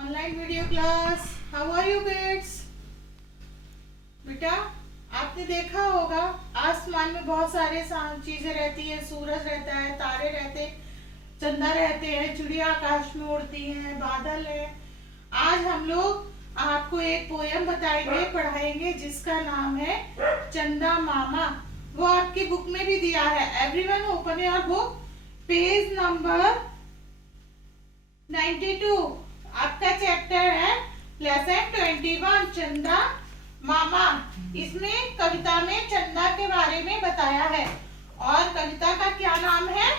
Online video class. How are you kids? बेटा, आपने देखा होगा आसमान में बहुत सारे चीजें रहती है। सूरज रहता है, तारे रहते, चंदा रहते हैं, चिड़िया आकाश में उड़ती हैं, बादल है। आज हम लोग आपको एक पोयम बताएंगे, पढ़ाएंगे, जिसका नाम है चंदा मामा। वो आपकी बुक में भी दिया है। Everyone open your book, page number 92। आपका चैप्टर है लेसन 21, चंदा मामा। इसमें कविता में चंदा के बारे में बताया है। और कविता का क्या नाम है?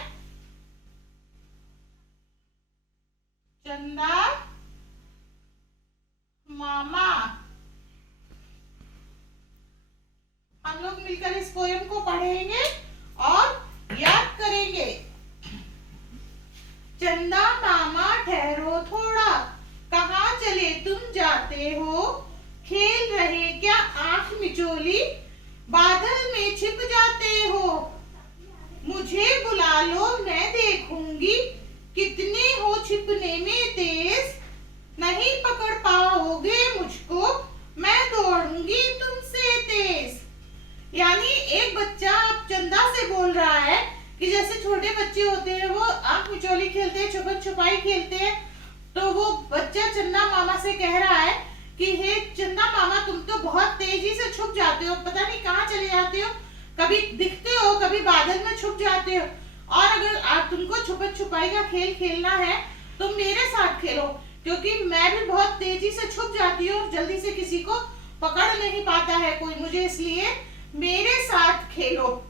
चंदा मामा। हम लोग मिलकर इस पोयम को पढ़ेंगे और याद करेंगे। चंदा मामा ठहरो थोड़ा, कहाँ चले तुम जाते हो? खेल रहे क्या आंख मिचोली, बादल में छिप जाते हो? मुझे बुला लो मैं देखूंगी, कितने हो छिपने में तेज। नहीं पकड़ पाओगे मुझको, मैं दौड़ूंगी तुमसे तेज। यानी एक बच्चा अब चंदा से बोल रहा है कि जैसे छोटे बच्चे होते हैं, वो आंख मिचोली खेलते हैं, छुपन छुपाई खेलते हैं। तो वो बच्चा चंदा मामा से कह रहा है कि हे चंदा मामा, तुम तो बहुत तेजी से छुप जाते हो, पता नहीं कहाँ चले जाते हो। कभी दिखते हो, कभी बादल में छुप जाते हो। और अगर आप तुमको छुपन छुपाई का खेल खेलना है तो मेरे साथ खेलो, क्योंकि मैं भी बहुत तेजी से छुप जाती हूँ, जल्दी से किसी को पकड़ नहीं पाता है कोई मुझे, इसलिए मेरे साथ खेलो।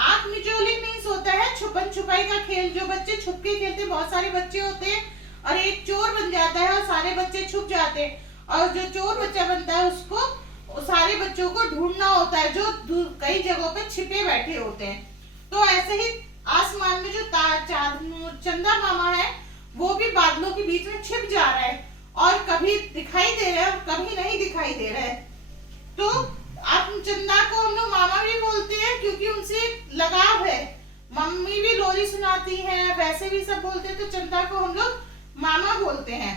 आंख मिचोली मीन्स होता है छुपन छुपाई का खेल। जो बच्चे छुप के खेलते, बहुत सारे बच्चे होते हैं और एक चोर बन जाता है और सारे बच्चे छुप जाते हैं। और जो चोर बच्चा बनता है उसको सारे बच्चों को ढूंढना होता है, जो कई जगहों पे छिपे बैठे होते हैं। तो ऐसे ही आसमान में जो चंदा मामा है, वो भी बादलों के बीच में छिप जा रहा है और कभी दिखाई दे रहा है और कभी नहीं दिखाई दे रहा है। तो आप चंदा को हम लोग मामा भी बोलते हैं, क्योंकि उनसे लगाव है। मम्मी भी लोरी सुनाती हैं, वैसे भी सब बोलते हैं, तो चंदा को हम लोग मामा बोलते हैं।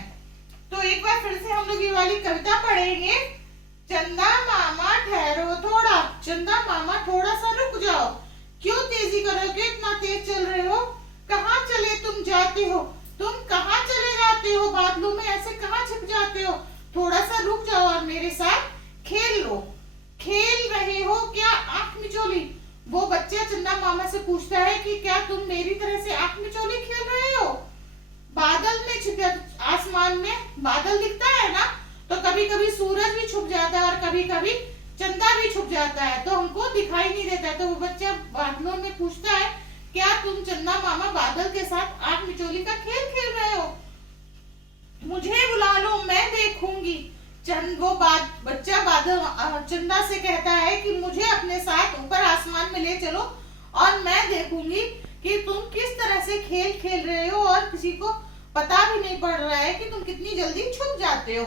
तो एक बार फिर से हम लोग ये वाली कविता पढ़ेंगे। चंदा मामा ठहरो थोड़ा, चंदा मामा थोड़ा सा रुक जाओ, क्यों तेजी करोगे, इतना तेज चल रहे हो? कहाँ चले तुम जाते हो? तुम कहाँ चले जाते हो? बादलों में ऐसे कहाँ छिप जाते हो? थोड़ा सा रुक जाओ और मेरे साथ खेल लो। खेल रहे हो क्या आंख मिचोली? वो बच्चा चंदा मामा से पूछता है कि क्या तुम मेरी तरह से आंख मिचोली खेल रहे हो? बादल में छिप, आसमान में बादल दिखता है ना, तो कभी कभी सूरज भी छुप जाता है और कभी कभी चंदा भी छुप जाता है, तो हमको दिखाई नहीं देता है। तो वो बच्चा बादलों में पूछता है, क्या तुम चंदा मामा बादल के साथ आंख मिचोली का खेल खेल रहे हो? मुझे बुला लो मैं देखूंगी। बच्चा बादल चंदा से कहता है कि मुझे अपने साथ ऊपर आसमान में ले चलो और मैं देखूंगी कि तुम किस तरह से खेल खेल रहे हो और किसी को पता भी नहीं पड़ रहा है कि तुम कितनी जल्दी छुप जाते हो।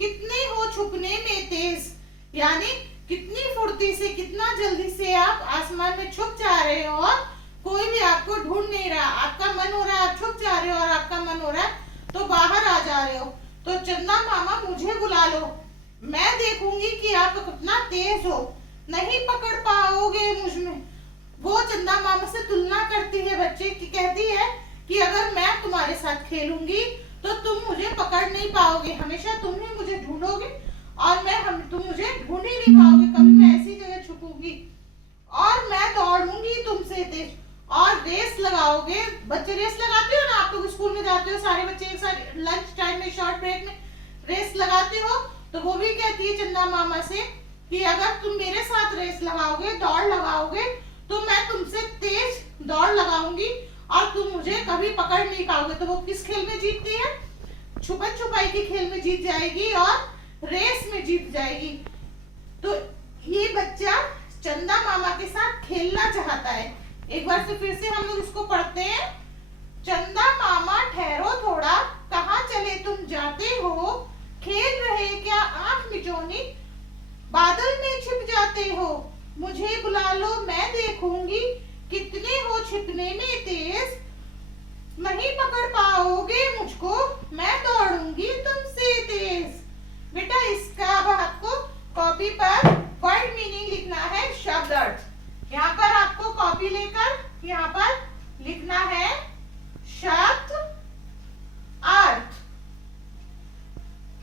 कितने हो छुपने में तेज, यानी कितनी फुर्ती से, कितना जल्दी से आप आसमान में छुप जा रहे हो और कोई भी आपको ढूंढ नहीं रहा। आपका मन हो रहा है आप छुप जा रहे हो और आपका मन हो रहा है तो बाहर आ जा रहे हो। तो चंदा मामा मुझे बुला लो, मैं देखूंगी कि आप कितना तेज हो। नहीं पकड़ पाओगे मुझ में। वो चंदा मामा से तुलना करती है बच्चे की, कहती है कि अगर मैं तुम्हारे साथ खेलूंगी तो तुम मुझे पकड़ नहीं पाओगे, हमेशा तुम ही मुझे ढूंढोगे और तुम मुझे ढूंढ ही नहीं पाओगे। कभी मैं ऐसी जगह छुपूंगी और मैं दौड़ूंगी तुमसे तेज। और रेस लगाओगे, बच्चे रेस लगाते हो ना, आप लोग स्कूल में जाते हो सारे बच्चे एक साथ लंच टाइम में, शॉर्ट ब्रेक में रेस लगाते हो। तो वो भी कहती है चंदा मामा से कि अगर तुम मेरे साथ रेस लगाओगे, दौड़ लगाओगे, तो मैं तुमसे तेज दौड़ लगाऊंगी और तुम मुझे कभी पकड़ नहीं पाओगे। तो वो किस खेल में जीतती है? छुपन छुपाई के खेल में जीत जाएगी और रेस में जीत जाएगी। तो ये बच्चा चंदा मामा के साथ खेलना चाहता है। एक बार से फिर से हम लोग इसको पढ़ते हैं। चंदा मामा ठहरो थोड़ा, कहाँ चले तुम जाते हो? खेल रहे क्या आंख मिचोनी, बादल में छिप जाते हो? मुझे बुला लो मैं देखूंगी, कितने हो छिपने में तेज। नहीं पकड़ पाओगे मुझको, मैं दौड़ूंगी तुमसे कॉपी पर वर्ड मीनिंग लिखना है, शब्द अर्थ। यहाँ पर आपको कॉपी लेकर यहाँ पर लिखना है शब्द अर्थ।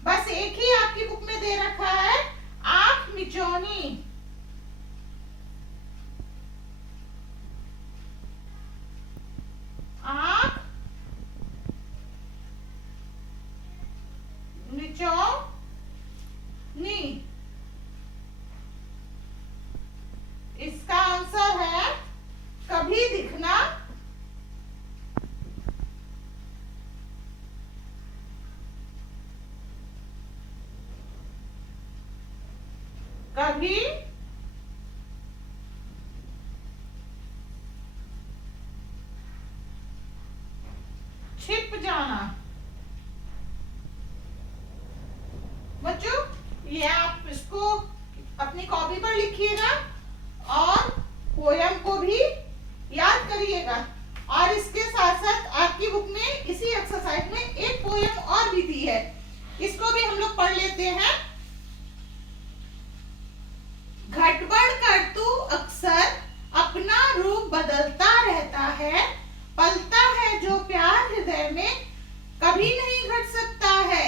बस एक ही आपकी बुक में दे रखा है, आंख मिचौनी। आंख मिचौनी, इसका आंसर है कभी दिखना, कभी छिप जाना। बच्चों ये आप इसको अपनी कॉपी पर लिखिएगा और पोयम को भी याद करिएगा। और इसके साथ साथ आपकी बुक में इसी एक्सरसाइज में एक पोयम और भी दी है, इसको भी हम लोग पढ़ लेते हैं। घटबढ़ कर तू अक्सर अपना रूप बदलता रहता है, पलता है जो प्यार हृदय में कभी नहीं घट सकता है।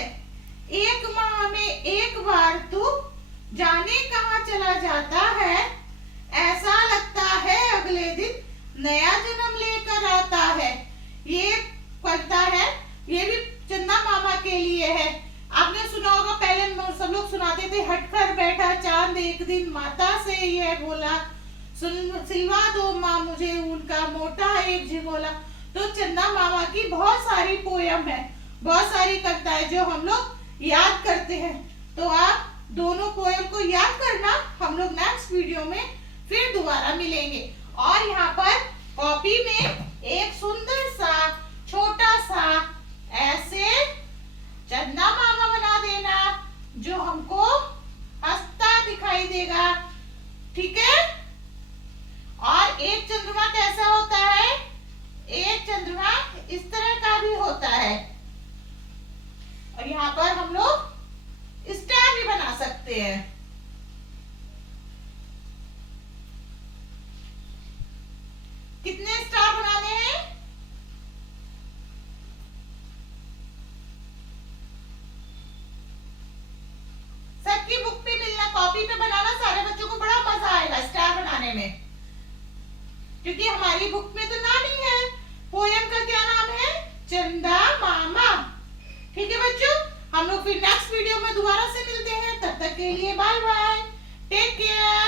एक माह में एक बार तू जाने कहाँ चला जाता है, ऐसा लगता है अगले दिन नया जन्म लेकर आता है। ये कविता है, ये भी चंदा मामा के लिए है। आपने सुना होगा, पहले सब लोग सुनाते थे, हटकर बैठा चांद एक दिन माता से यह बोला, सिलवा दो माँ मुझे उनका मोटा एक झिगोला। तो चंदा मामा की बहुत सारी पोयम है, बहुत सारी कविताएं जो हम लोग याद करते हैं। तो आप दोनों पोयम को याद करना। हम लोग नेक्स्ट वीडियो में फिर दोबारा मिलेंगे। और यहाँ पर कॉपी में एक सुंदर सा छोटा सा ऐसे चंदा मामा बना देना जो हमको हंसता दिखाई देगा, ठीक है। और एक चंद्रमा कैसा होता है, एक चंद्रमा इस तरह का भी होता है। और यहाँ पर हम लोग स्टार भी बना सकते हैं। कितने स्टार बनाने हैं? सबकी बुक पे मिलना, कॉपी पे बनाना, सारे बच्चों को बड़ा मजा आएगा स्टार बनाने में, क्योंकि हमारी बुक में तो नाम ही है। पोयम का क्या नाम है? चंदा मामा। ठीक है बच्चों, हम लोग फिर नेक्स्ट वीडियो में दोबारा से मिलते हैं। तब तक के लिए बाय बाय, टेक केयर।